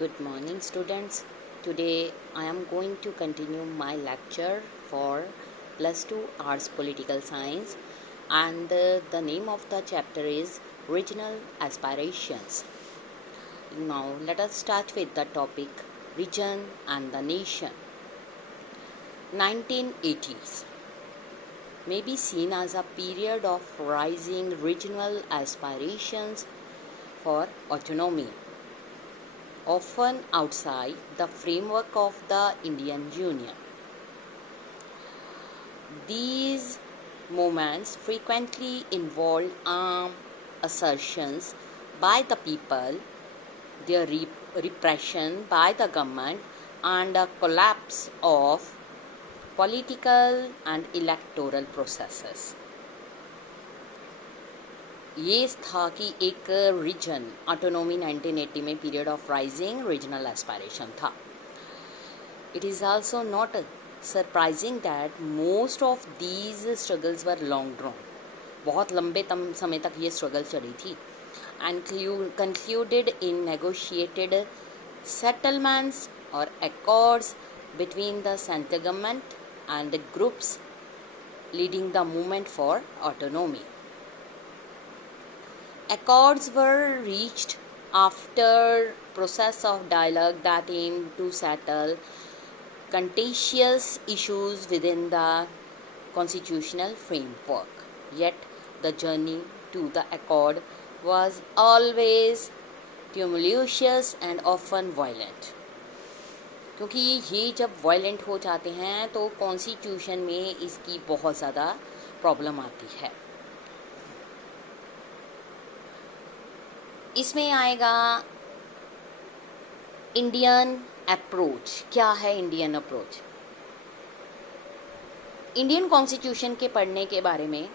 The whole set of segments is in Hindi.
Good morning, students. Today I am going to continue my lecture for plus 2 Arts Political Science, and the name of the chapter is Regional Aspirations. Now let us start with the topic Region and the Nation. 1980s may be seen as a period of rising regional aspirations for autonomy, often outside the framework of the Indian Union. These movements frequently involved armed assertions by the people, their repression by the government, and a collapse of political and electoral processes. ये था कि एक रीजन ऑटोनॉमी 1980 में period of rising regional aspiration था. It is also not surprising that most of these struggles were long drawn. बहुत लंबे समय तक ये स्ट्रगल चली थी and concluded in negotiated settlements और accords between the central government and the groups leading the movement for autonomy. Accords were reached after process of dialogue that aimed to settle contentious issues within the constitutional framework. Yet the journey to the accord was always tumultuous and often violent. क्योंकि ये जब वायलेंट हो जाते हैं तो कॉन्स्टिट्यूशन में इसकी बहुत ज़्यादा प्रॉब्लम आती है. इसमें आएगा इंडियन अप्रोच. क्या है इंडियन अप्रोच? इंडियन कॉन्स्टिट्यूशन के पढ़ने के बारे में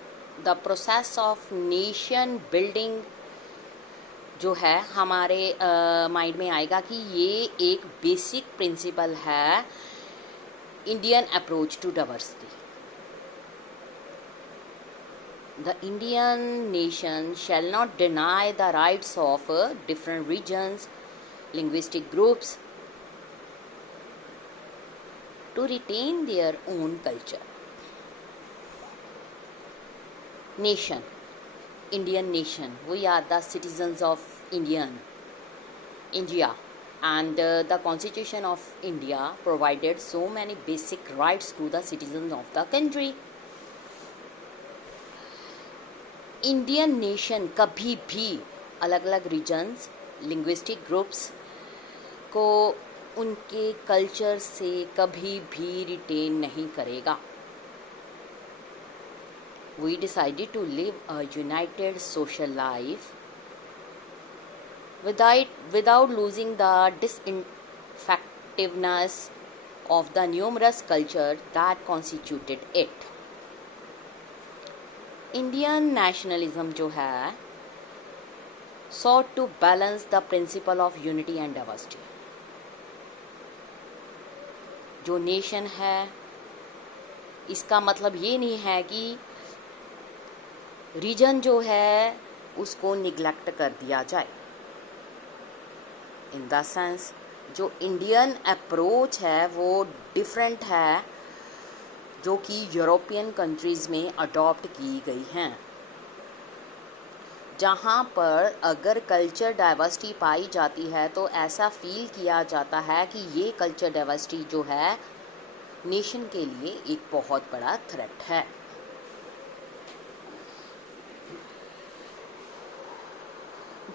the process of nation building जो है हमारे माइंड में आएगा कि ये एक बेसिक प्रिंसिपल है Indian approach to diversity. The Indian nation shall not deny the rights of different regions, linguistic groups to retain their own culture. Nation, Indian nation, we are the citizens of India, and the Constitution of India provided so many basic rights to the citizens of the country. Indian nation कभी भी अलग अलग रीजन्स, लिंग्विस्टिक ग्रुप्स को उनके कल्चर से कभी भी रिटेन नहीं करेगा. We decided to live a united social life without losing the distinctiveness of the numerous cultures that constituted it. Indian nationalism जो है sought to balance the principle of unity and diversity. जो नेशन है इसका मतलब ये नहीं है कि रीजन जो है उसको निग्लेक्ट कर दिया जाए. इन द सेंस जो इंडियन अप्रोच है वो डिफरेंट है जो कि यूरोपियन कंट्रीज़ में अडॉप्ट की गई हैं, जहाँ पर अगर कल्चर डाइवर्सिटी पाई जाती है तो ऐसा फील किया जाता है कि ये कल्चर डाइवर्सिटी जो है नेशन के लिए एक बहुत बड़ा थ्रेट है.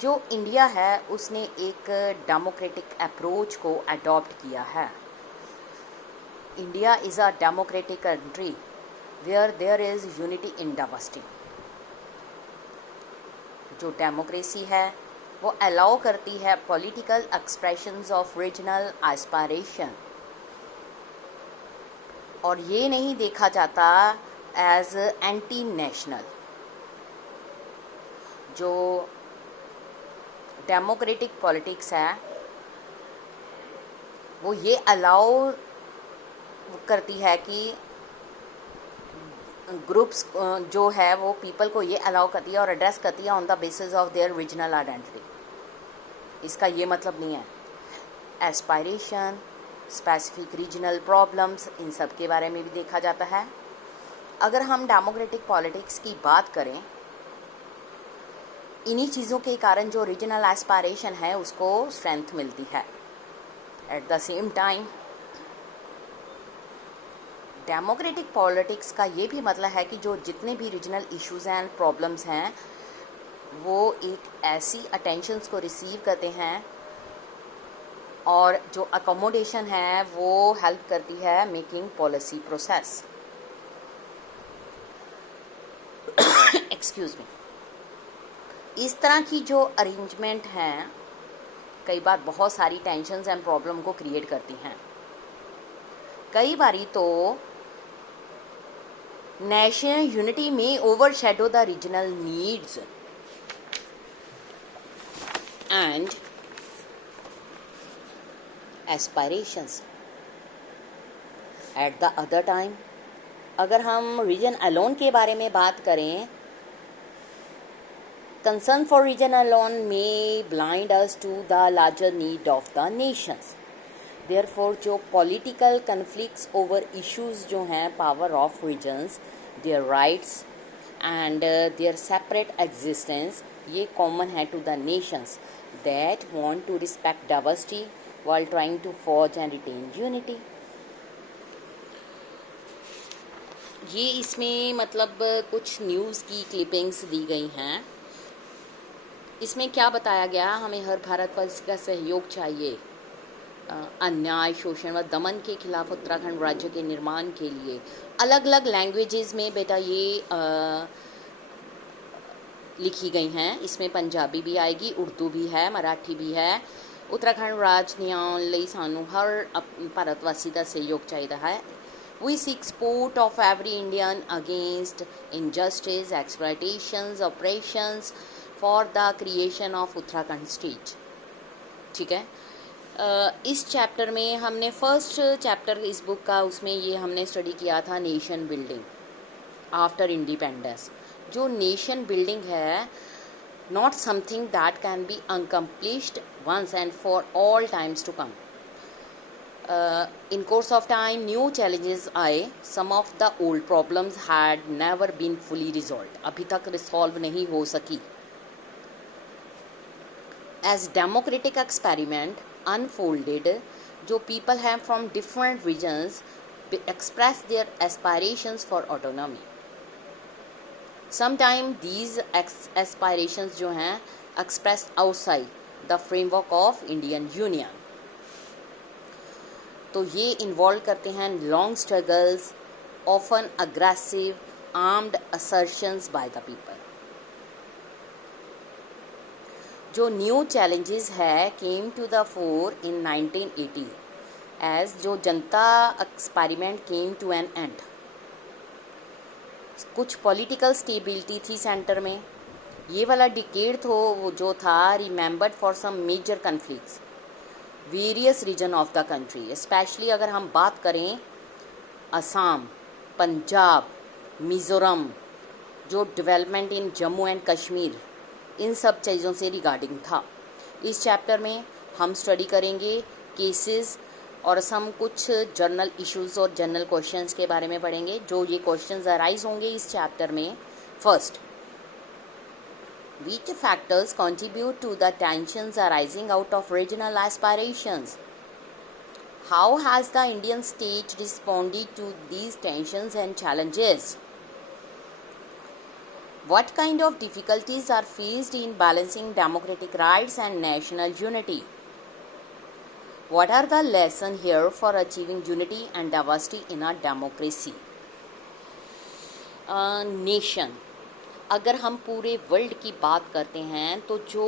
जो इंडिया है उसने एक डेमोक्रेटिक अप्रोच को अडॉप्ट किया है. India is a democratic country where there is unity in diversity. जो डेमोक्रेसी है वो अलाउ करती है political expressions of regional aspiration, और ये नहीं देखा जाता एज एंटी नेशनल. जो डेमोक्रेटिक पॉलिटिक्स है वो ये अलाउ करती है कि ग्रुप्स जो है वो पीपल को ये अलाउ करती है और एड्रेस करती है on the basis of their regional identity. इसका ये मतलब नहीं है एस्पायरेशन, स्पेसिफिक रीजनल प्रॉब्लम्स, इन सब के बारे में भी देखा जाता है। अगर हम डेमोक्रेटिक पॉलिटिक्स की बात करें, इन्हीं चीज़ों के कारण जो रीजनल एस्पायरेशन है उसको स्ट्रेंथ मिलती है। At the same time democratic politics का ये भी मतलब है कि जो जितने भी रीजनल इश्यूज एंड प्रॉब्लम्स हैं वो एक ऐसी अटेंशंस को रिसीव करते हैं और जो अकोमोडेशन है वो हेल्प करती है making policy process. Excuse me. इस तरह की जो अरेंजमेंट हैं कई बार बहुत सारी टेंशन्स एंड प्रॉब्लम को क्रिएट करती हैं। कई बारी तो नेशनल यूनिटी में overshadow the regional needs and aspirations. At the other time अगर हम रीजन अलोन के बारे में बात करें, concern for region alone may blind us to the larger need of the nations. Therefore, जो political conflicts over issues जो हैं power of regions, their rights and their separate existence, ये common है to the nations that want to respect diversity while trying to forge and retain unity. ये इसमें मतलब कुछ न्यूज़ की क्लिपिंग्स दी गई हैं। इसमें क्या बताया गया, हमें हर भारतवासी का सहयोग चाहिए अन्याय, शोषण व दमन के खिलाफ उत्तराखंड राज्य के निर्माण के लिए। अलग अलग लैंग्वेजेस में बेटा ये लिखी गई हैं। इसमें पंजाबी भी आएगी, उर्दू भी है, मराठी भी है। उत्तराखंड राज्य निर्माण ਲਈ ਸਾਨੂੰ हर भारतवासी का सहयोग चाहिए है। We seek support of every Indian against injustice, exploitations, oppressions for the creation of Uttarakhand state. ठीक है। इस चैप्टर में हमने फर्स्ट चैप्टर इस बुक का, उसमें ये हमने स्टडी किया था नेशन बिल्डिंग आफ्टर इंडिपेंडेंस। जो नेशन बिल्डिंग है, not something that can be accomplished once and for all times to come. In course of time, new challenges आए. Some of the old problems had never been fully resolved. अभी तक रिसॉल्व नहीं हो सकी. As democratic experiment unfolded, जो people have from different regions express their aspirations for autonomy. Sometimes these aspirations जो हैं expressed outside the framework of Indian Union. तो ये इन्वॉल्व करते हैं long struggles, often aggressive armed assertions by the people. जो न्यू चैलेंजेस है came to the fore in 1980 as जो Janata experiment came to an end. कुछ पॉलिटिकल स्टेबिलिटी थी सेंटर में। ये वाला डिकेड तो जो था remembered for some major conflicts various region of the country. Especially अगर हम बात करें असम, पंजाब, मिज़ोरम, जो development in Jammu and Kashmir, इन सब चीज़ों से रिगार्डिंग था। इस चैप्टर में हम स्टडी करेंगे केसेस और हम कुछ जर्नल इश्यूज और जनरल क्वेश्चंस के बारे में पढ़ेंगे। जो ये क्वेश्चंस अराइज होंगे इस चैप्टर में, first, which factors contribute to the tensions arising out of regional aspirations? How has the Indian state responded to these tensions and challenges? What kind of difficulties are faced in balancing democratic rights and national unity? What are the lessons here for achieving unity and diversity in a democracy? Nation. अगर हम पूरे वर्ल्ड की बात करते हैं तो जो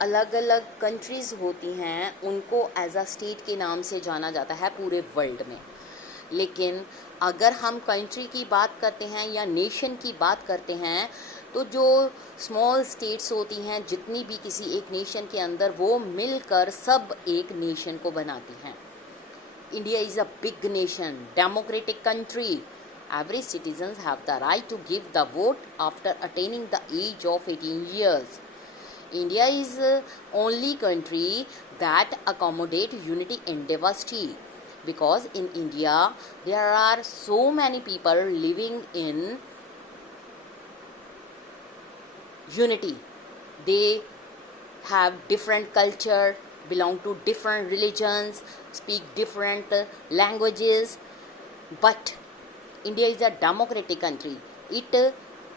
अलग अलग कंट्रीज़ होती हैं उनको एज अ स्टेट के नाम से जाना जाता है पूरे वर्ल्ड में। लेकिन अगर हम कंट्री की बात करते हैं या नेशन की बात करते हैं तो जो स्मॉल स्टेट्स होती हैं जितनी भी किसी एक नेशन के अंदर, वो मिलकर सब एक नेशन को बनाती हैं। India is a big nation, democratic country. Every citizens have the right to give the vote after attaining the age of 18 years. India is only country that accommodate unity and diversity, because in India there are so many people living in unity. They have different culture, belong to different religions, speak different languages, but India is a democratic country. It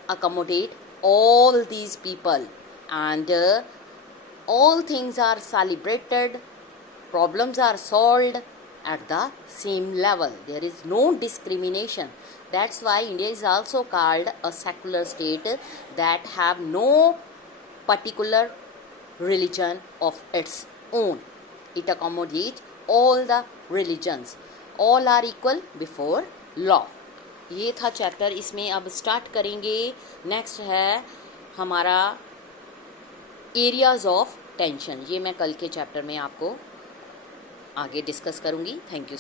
accommodate all these people, and all things are celebrated, problems are solved at the same level. There is no discrimination. That's why India is also called a secular state that have no particular religion of its own. It accommodates all the religions. All are equal before law. ये था चैप्टर. इसमें अब स्टार्ट करेंगे. नेक्स्ट है हमारा एरियाज ऑफ टेंशन. ये मैं कल के चैप्टर में आपको आगे डिस्कस करूँगी. Thank you.